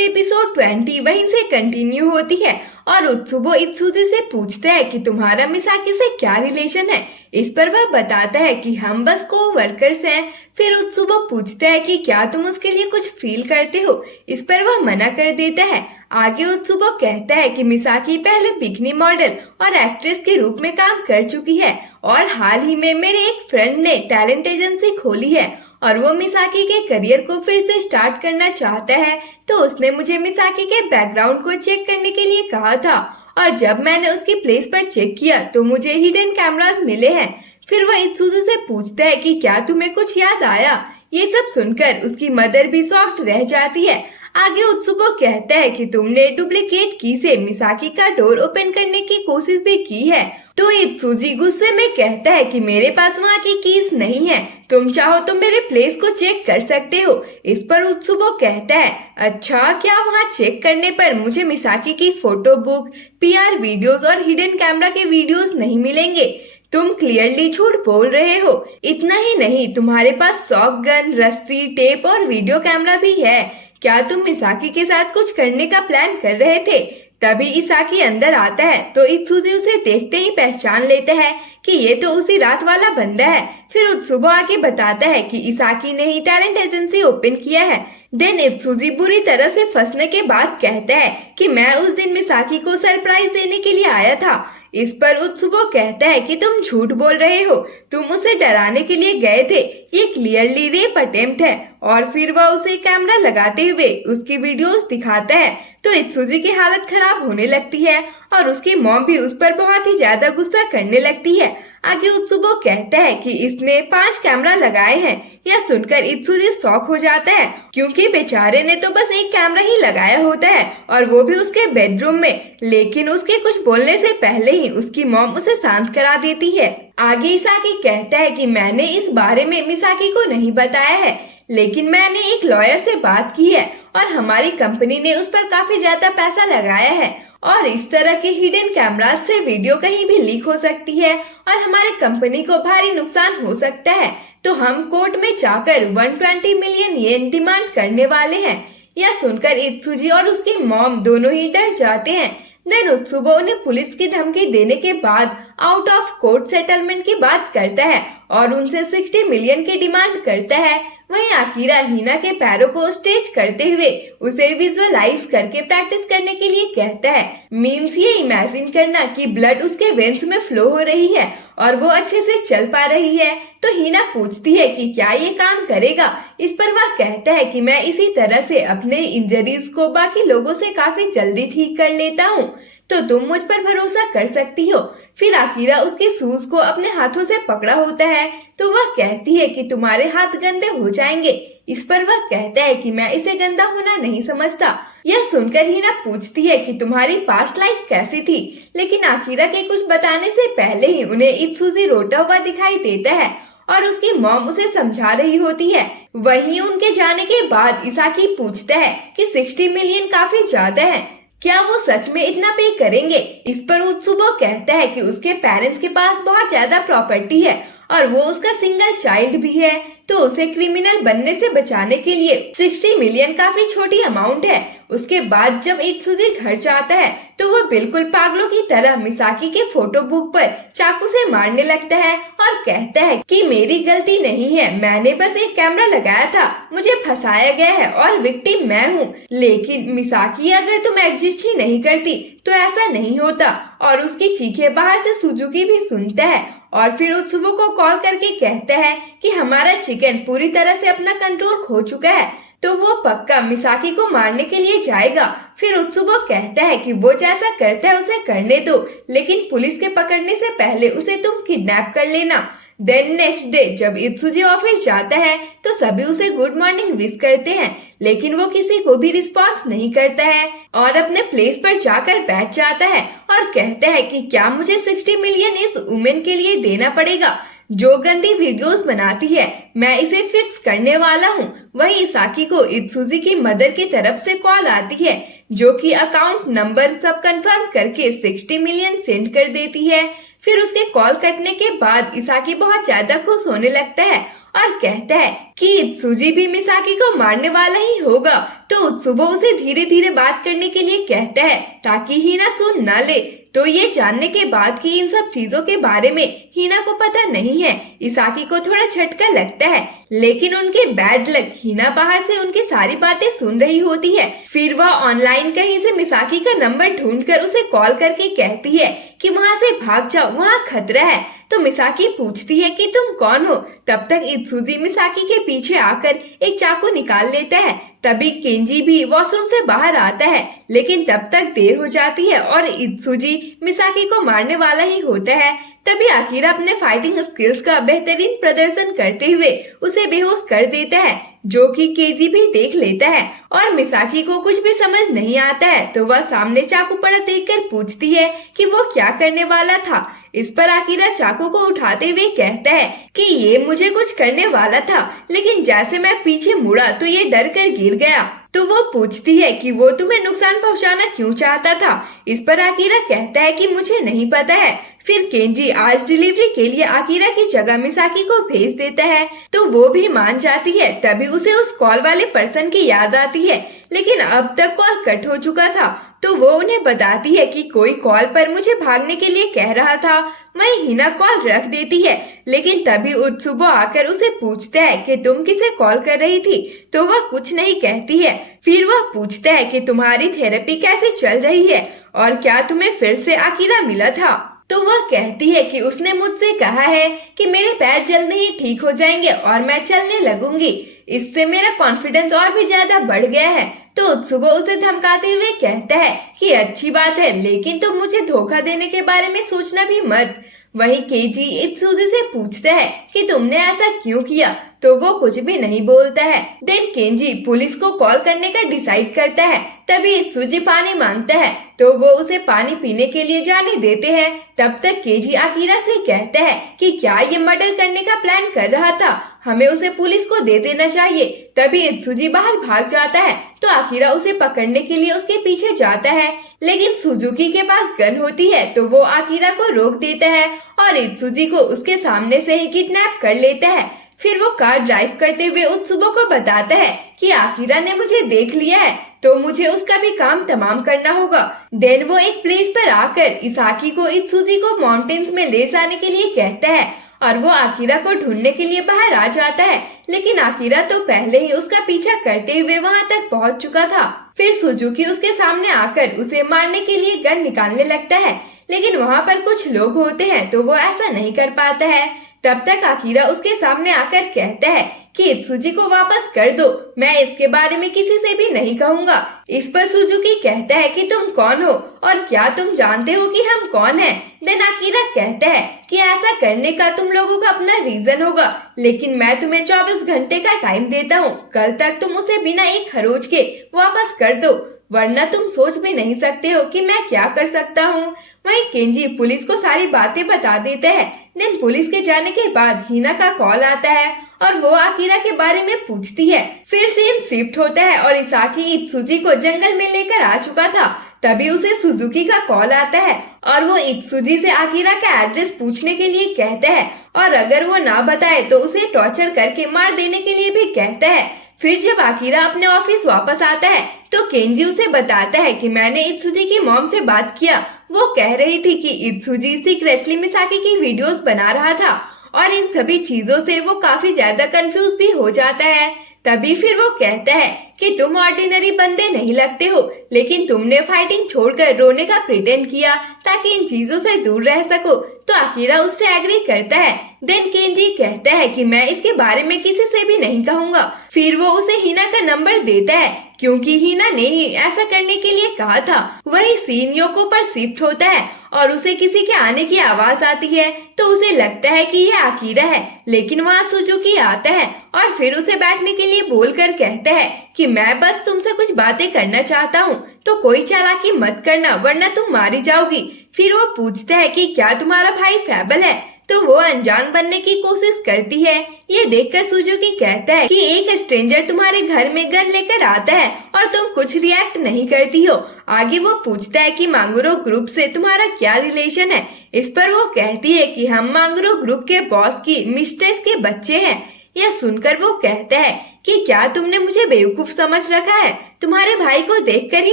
Episode 20 वहीं से continue होती है और उत्सुबो इत्सुजी से पूछता है कि तुम्हारा मिसाकी से क्या रिलेशन है। इस पर वह बताता है कि हम बस को वर्कर्स हैं। फिर उत्सुबो पूछता है कि क्या तुम उसके लिए कुछ फील करते हो। इस पर वह मना कर देता है। आगे उत्सुबो कहता है कि मिसाकी पहले बिकिनी मॉडल और एक्ट्रेस के रूप में काम कर चुकी है और हाल ही में मेरे एक फ्रेंड ने टैलेंट एजेंसी खोली है और वो मिसाकी के करियर को फिर से स्टार्ट करना चाहता है। तो उसने मुझे मिसाकी के बैकग्राउंड को चेक करने के लिए कहा था और जब मैंने उसकी प्लेस पर चेक किया तो मुझे हिडन कैमरास मिले हैं। फिर वह इत्सुजी से पूछता है कि क्या तुम्हें कुछ याद आया। ये सब सुनकर उसकी मदर भी शॉक्ड रह जाती है। आगे उत्सुबो कहता है कि तुमने डुप्लीकेट की से मिसाकी का डोर ओपन करने की कोशिश भी की है। तो इत्सुजी गुस्से में कहता है कि मेरे पास वहाँ की कीज नहीं है, तुम चाहो तो मेरे प्लेस को चेक कर सकते हो। इस पर उत्सुबो कहता है, अच्छा क्या वहाँ चेक करने पर मुझे मिसाकी की फोटो बुक, पीआर वीडियोस और हिडन कैमरा के वीडियोस नहीं मिलेंगे। तुम क्लियरली झूठ बोल रहे हो। इतना ही नहीं, तुम्हारे पास शॉट गन, रस्सी, टेप और वीडियो कैमरा भी है। क्या तुम मिसाकी के साथ कुछ करने का प्लान कर रहे थे। तभी इसाकी अंदर आता है तो इत्सुजी उसे देखते ही पहचान लेता है कि ये तो उसी रात वाला बंदा है। फिर उत्सुबो आके बताता है कि इसाकी ने ही टैलेंट एजेंसी ओपन किया है। देन इत्सुजी बुरी तरह से फंसने के बाद कहता है कि मैं उस दिन मिसाकी को सरप्राइज देने के लिए आया था। इस पर उत्सुबो कहता है कि तुम झूठ बोल रहे हो, तुम उसे डराने के लिए गए थे। ये क्लियरली रेप अटेम्प्ट है। और फिर वह उसे कैमरा लगाते हुए उसकी वीडियोस दिखाता है तो इत्सुजी की हालत खराब होने लगती है और उसकी मॉम भी उस पर बहुत ही ज्यादा गुस्सा करने लगती है। आगे उत्सुबो कहता है कि इसने 5 कैमरा लगाए हैं। यह सुनकर इत्सुजी शॉक हो जाता है क्योंकि बेचारे ने तो बस एक कैमरा ही लगाया होता है और वो भी उसके बेडरूम में। लेकिन उसके कुछ बोलने से पहले ही उसकी मॉम उसे शांत करा देती है। आगे इसाकी कहता है कि मैंने इस बारे में मिसाकी को नहीं बताया है, लेकिन मैंने एक लॉयर से बात की है और हमारी कंपनी ने उस पर काफी ज्यादा पैसा लगाया है और इस तरह के हिडन कैमरास से वीडियो कहीं भी लीक हो सकती है और हमारे कंपनी को भारी नुकसान हो सकता है। तो हम कोर्ट में जाकर 120 मिलियन येन डिमांड करने वाले हैं। यह सुनकर इत्सुजी और उसकी मॉम दोनों ही डर जाते हैं। देन उत्सुबो उन्हें पुलिस की धमकी देने के बाद आउट ऑफ कोर्ट सेटलमेंट की बात करता है और उनसे 60 मिलियन की डिमांड करता है। वहीं आकिरा हिना के पैरों को स्ट्रेच करते हुए उसे विजुअलाइज करके प्रैक्टिस करने के लिए कहता है। मीन्स ये इमेजिन करना कि ब्लड उसके वेन्स में फ्लो हो रही है और वो अच्छे से चल पा रही है। तो हिना पूछती है कि क्या ये काम करेगा। इस पर वह कहता है कि मैं इसी तरह से अपने इंजरीज को बाकी लोगों से काफी जल्दी ठीक कर लेता हूँ, तो तुम मुझ पर भरोसा कर सकती हो। फिर आकिरा उसके शूज को अपने हाथों से पकड़ा होता है तो वह कहती है कि तुम्हारे हाथ गंदे हो जाएंगे। इस पर वह कहता है कि मैं इसे गंदा होना नहीं समझता। यह सुनकर हिना पूछती है कि तुम्हारी पास्ट लाइफ कैसी थी, लेकिन आकिरा के कुछ बताने से पहले ही उन्हें इत्सुजी रोता हुआ दिखाई देता है और उसकी मॉम उसे समझा रही होती है। वहीं उनके जाने के बाद इसाकी पूछता है कि 60 मिलियन काफी ज्यादा है, क्या वो सच में इतना पे करेंगे। इस पर उत्सुबो कहता है कि उसके पेरेंट्स के पास बहुत ज्यादा प्रॉपर्टी है और वो उसका सिंगल चाइल्ड भी है, तो उसे क्रिमिनल बनने से बचाने के लिए 60 मिलियन काफी छोटी अमाउंट है। उसके बाद जब इत्सुजी घर जाता है तो वो बिल्कुल पागलों की तरह मिसाकी के फोटो बुक पर चाकू से मारने लगता है और कहता है कि मेरी गलती नहीं है, मैंने बस एक कैमरा लगाया था, मुझे फंसाया गया है और विक्टिम मैं हूँ। लेकिन मिसाकी अगर तुम एग्जिस्ट ही नहीं करती तो ऐसा नहीं होता। और उसकी चीखें बाहर से सुजुकी भी सुनता है और फिर उत्सुबो को कॉल करके कहता है कि हमारा चिकन पूरी तरह से अपना कंट्रोल खो चुका है, तो वो पक्का मिसाकी को मारने के लिए जाएगा। फिर उत्सुबो कहता है कि वो जैसा करता है उसे करने दो, लेकिन पुलिस के पकड़ने से पहले उसे तुम किडनैप कर लेना। देन नेक्स्ट डे जब इत्सुजी ऑफिस जाता है तो सभी उसे गुड मॉर्निंग विश करते हैं, लेकिन वो किसी को भी रिस्पॉन्स नहीं करता है और अपने प्लेस पर जाकर बैठ जाता है और कहता है कि क्या मुझे 60 मिलियन इस वुमेन के लिए देना पड़ेगा जो गंदी वीडियोस बनाती है, मैं इसे फिक्स करने वाला हूँ। वहीं इसाकी को इत्सुजी की मदर की तरफ से कॉल आती है जो कि अकाउंट नंबर सब कंफर्म करके 60 मिलियन सेंड कर देती है। फिर उसके कॉल कटने के बाद इसाकी बहुत ज्यादा खुश होने लगता है और कहता है कि इत्सुजी भी मिसाकी को मारने वाला ही होगा। तो उत्सुबो उसे धीरे धीरे बात करने के लिए कहता है ताकि हिना सुन न ले। तो ये जानने के बाद कि इन सब चीजों के बारे में हिना को पता नहीं है, इसाकी को थोड़ा झटका लगता है। लेकिन उनके बैड लक, हिना बाहर से उनकी सारी बातें सुन रही होती है। फिर वह ऑनलाइन कहीं से मिसाकी का नंबर ढूंढकर उसे कॉल करके कहती है कि वहाँ से भाग जाओ, वहाँ खतरा है। तो मिसाकी पूछती है कि तुम कौन हो। तब तक इत्सुजी मिसाकी के पीछे आकर एक चाकू निकाल लेता है। तभी केंजी भी वॉशरूम से बाहर आता है, लेकिन तब तक देर हो जाती है और इत्सुजी मिसाकी को मारने वाला ही होता है। तभी आकिरा अपने फाइटिंग स्किल्स का बेहतरीन प्रदर्शन करते हुए उसे बेहोश कर देता है, जो कि केजी भी देख लेता है और मिसाकी को कुछ भी समझ नहीं आता है। तो वह सामने चाकू पड़ा देखकर पूछती है कि वो क्या करने वाला था। इस पर आकिरा चाकू को उठाते हुए कहता है कि ये मुझे कुछ करने वाला था, लेकिन जैसे मैं पीछे मुड़ा तो ये डर कर गिर गया। तो वो पूछती है कि वो तुम्हें नुकसान पहुंचाना क्यों चाहता था। इस पर आकिरा कहता है कि मुझे नहीं पता है। फिर केंजी आज डिलीवरी के लिए आकिरा की जगह मिसाकी को भेज देता है, तो वो भी मान जाती है। तभी उसे उस कॉल वाले पर्सन की याद आती है, लेकिन अब तक कॉल कट हो चुका था। तो वो उन्हें बताती है कि कोई कॉल पर मुझे भागने के लिए कह रहा था। वहीं हिना कॉल रख देती है, लेकिन तभी उत्सुबो आकर उसे पूछता है कि तुम किसे कॉल कर रही थी। तो वह कुछ नहीं कहती है। फिर वह पूछता है कि तुम्हारी थेरेपी कैसे चल रही है और क्या तुम्हें फिर से आकिरा मिला था। तो वह कहती है कि उसने मुझसे कहा है कि मेरे पैर जल्दी ही ठीक हो जाएंगे और मैं चलने लगूंगी। इससे मेरा कॉन्फिडेंस और भी ज्यादा बढ़ गया है। तो उत्सुबो उसे धमकाते हुए कहता है कि अच्छी बात है, लेकिन तुम मुझे धोखा देने के बारे में सोचना भी मत। वहीं केजी इत्सुजी से पूछता है कि तुमने ऐसा क्यों किया। तो वो कुछ भी नहीं बोलता है। देन केंजी पुलिस को कॉल करने का डिसाइड करता है। तभी इत्सुजी पानी मांगता है, तो वो उसे पानी पीने के लिए जाने देते हैं। तब तक केजी आकिरा से कहता है कि क्या ये मर्डर करने का प्लान कर रहा था, हमें उसे पुलिस को दे देना चाहिए। तभी इत्सुजी बाहर भाग जाता है, तो आकिरा उसे पकड़ने के लिए उसके पीछे जाता है, लेकिन सुजुकी के पास गन होती है। तो वो आकिरा को रोक देता है और इत्सुजी को उसके सामने से ही किडनैप कर लेता है। फिर वो कार ड्राइव करते हुए उत्सुबो को बताता है कि आकिरा ने मुझे देख लिया है, तो मुझे उसका भी काम तमाम करना होगा। देन वो एक प्लेस पर आकर इसाकी को इत्सुजी को माउंटेन्स में ले जाने के लिए कहता है और वो आकिरा को ढूंढने के लिए बाहर आ जाता है, लेकिन आकिरा तो पहले ही उसका पीछा करते हुए वहाँ तक पहुँच चुका था। फिर सुजुकी उसके सामने आकर उसे मारने के लिए गन निकालने लगता है, लेकिन वहाँ पर कुछ लोग होते हैं, तो वो ऐसा नहीं कर पाता है। तब तक आकिरा उसके सामने आकर कहता है कि इत्सुजी को वापस कर दो, मैं इसके बारे में किसी से भी नहीं कहूँगा। इस पर सुजुकी कहता है कि तुम कौन हो और क्या तुम जानते हो कि हम कौन हैं? देन आकिरा कहता है कि ऐसा करने का तुम लोगों का अपना रीजन होगा, लेकिन मैं तुम्हें 24 घंटे का टाइम देता हूँ। कल तक तुम उसे बिना एक खरोच के वापस कर दो, वरना तुम सोच भी नहीं सकते हो कि मैं क्या कर सकता हूँ। वहीं केंजी पुलिस को सारी बातें बता देता है। देन पुलिस के जाने के बाद हिना का कॉल आता है और वो आकिरा के बारे में पूछती है। फिर सीन शिफ्ट होता है और इसाकी इत्सुजी को जंगल में लेकर आ चुका था। तभी उसे सुजुकी का कॉल आता है और वो इत्सुजी से आकिरा का एड्रेस पूछने के लिए कहता है और अगर वो ना बताए तो उसे टॉर्चर करके मार देने के लिए भी कहता है। फिर जब आकिरा अपने ऑफिस वापस आता है तो केंजी उसे बताता है कि मैंने इत्सुजी की मॉम से बात किया। वो कह रही थी कि इत्सुजी सीक्रेटली मिसाकी की वीडियोस बना रहा था और इन सभी चीजों से वो काफी ज्यादा कंफ्यूज भी हो जाता है। तभी फिर वो कहता है कि तुम ऑर्डिनरी बंदे नहीं लगते हो, लेकिन तुमने फाइटिंग छोड़कर रोने का प्रिटेंड किया ताकि इन चीजों से दूर रह सको। तो आकिरा उससे एग्री करता है। देन केंजी कहता है कि मैं इसके बारे में किसी से भी नहीं कहूँगा। फिर वो उसे हिना का नंबर देता है, क्योंकि हिना ने ही ऐसा करने के लिए कहा था। वही सीन योको पर शिफ्ट होता है और उसे किसी के आने की आवाज आती है, तो उसे लगता है कि ये आकिरा है, लेकिन वहाँ सुजुकी आता है और फिर उसे बैठने के लिए बोलकर कहता है कि मैं बस तुमसे कुछ बातें करना चाहता हूँ, तो कोई चालाकी मत करना वरना तुम मारी जाओगी। फिर वो पूछता है कि क्या तुम्हारा भाई फैबल है, तो वो अनजान बनने की कोशिश करती है। ये देखकर सुजुकी कहता है कि एक स्ट्रेंजर तुम्हारे घर में गन लेकर आता है और तुम कुछ रिएक्ट नहीं करती हो। आगे वो पूछता है कि मांगुरो ग्रुप से तुम्हारा क्या रिलेशन है। इस पर वो कहती है कि हम मांगुरो ग्रुप के बॉस की मिस्ट्रेस के बच्चे हैं। यह सुनकर वो कहता है कि क्या तुमने मुझे बेवकूफ समझ रखा है? तुम्हारे भाई को देखकर ही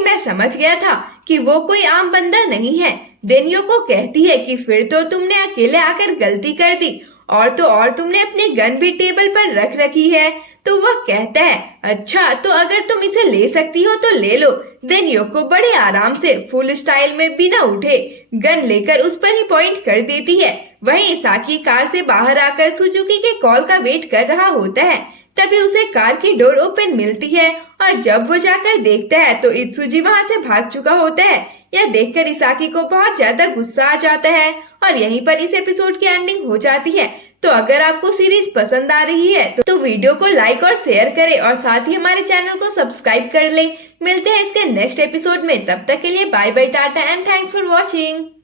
मैं समझ गया था कि वो कोई आम बंदा नहीं है। देनियो को कहती है कि फिर तो तुमने अकेले आकर गलती कर दी, और तो और तुमने अपनी गन भी टेबल पर रख रखी है। तो वह कहता है अच्छा, तो अगर तुम इसे ले सकती हो तो ले लो। देन योको बड़े आराम से फुल स्टाइल में बिना उठे गन लेकर उस पर ही पॉइंट कर देती है। वहीं साकी कार से बाहर आकर सुजुकी के कॉल का वेट कर रहा होता है। तभी उसे कार की डोर ओपन मिलती है और जब वो जाकर देखता है तो इत्सुजी वहां से भाग चुका होता है। यह देखकर इसाकी को बहुत ज्यादा गुस्सा आ जाता है और यहीं पर इस एपिसोड की एंडिंग हो जाती है। तो अगर आपको सीरीज पसंद आ रही है तो वीडियो को लाइक और शेयर करें और साथ ही हमारे चैनल को सब्सक्राइब कर लें। मिलते हैं इसके नेक्स्ट एपिसोड में, तब तक के लिए bye bye, tata and thanks for watching.